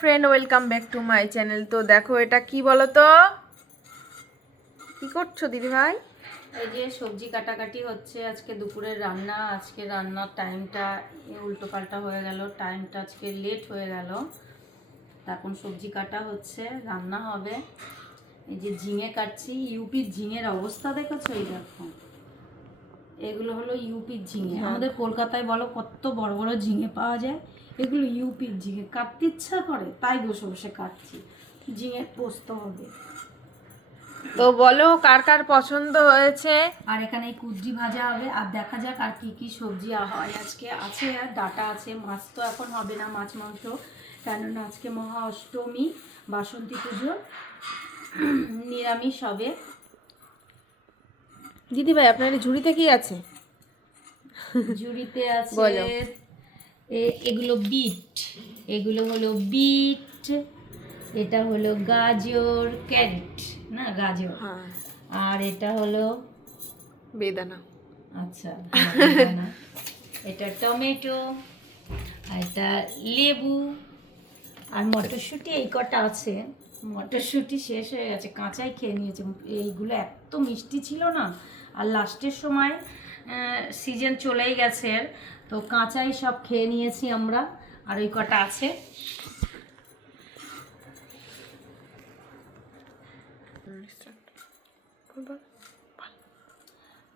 Friend welcome back to my channel তো দেখো, এটা কি বলো তো কি করছ দিদি ভাই? এই যে সবজি কাটাকাটি হচ্ছে, আজকে দুপুরের রান্না, আজকে রান্নার টাইমটা উল্টো পাল্টা হয়ে গেল টাইমটা আজকে লেট হয়ে গেল। এখন সবজি কাটা হচ্ছে, রান্না হবে। এই যে ঝিঙে কাটছি, ইউপির ঝিঙের অবস্থা দেখেছ? এই দেখো। এগুলো হলো ইউপির ঝিঙে। হ্যাঁ। আমাদের কলকাতায় বলো কত বড় বড় ঝিঙে পাওয়া যায়? এগুলো ইউপির ঝিঙে। কাটতে ইচ্ছা করে তাই বসে বসে কাটছি। ঝিঙের পোস্ত হবে। তো বলো কার কার পছন্দ হয়েছে? আর এখানে কুদ্রি ভাজা হবে। আর দেখা যাক আর কি কি সবজি হয়। আজকে আছে আর ডাটা আছে। মাছ তো এখন হবে না মাছ মাংস। কেননা আজকে মহা অষ্টমী বাসন্তী পুজো নিরামিষ হবে। দিদি ভাই আপনার ঝুড়িতে কি আছে? ঝুড়িতে আছে এ- এগুলো বিট। এগুলো হলো বিট এটা হলো গাজর ক্যারেট না গাজর। হ্যাঁ। আর এটা হলো বেদানা। আচ্ছা এটা টমেটো আর এটা লেবু আর মটরশুঁটি এই কটা আছে। মটরশুঁটি শেষ হয়ে গেছে, কাঁচাই খেয়ে নিয়েছে। এইগুলো এত মিষ্টি ছিল না। আর লাস্টের সময় সিজন চলেই গেছে তো কাঁচাই সব খেয়ে নিয়েছি আমরা। আর ওই কটা আছে।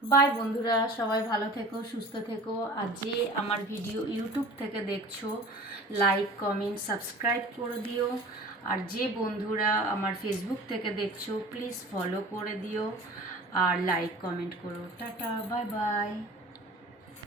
বাই বন্ধুরা। সবাই ভালো থেকো, সুস্থ থেকো। আর যে আমার ভিডিও ইউটিউব থেকে দেখছ লাইক কমেন্ট সাবস্ক্রাইব করে দিও। আর যে বন্ধুরা আমার ফেসবুক থেকে দেখছ প্লিজ ফলো করে দিও আর লাইক কমেন্ট করো। Tata bye by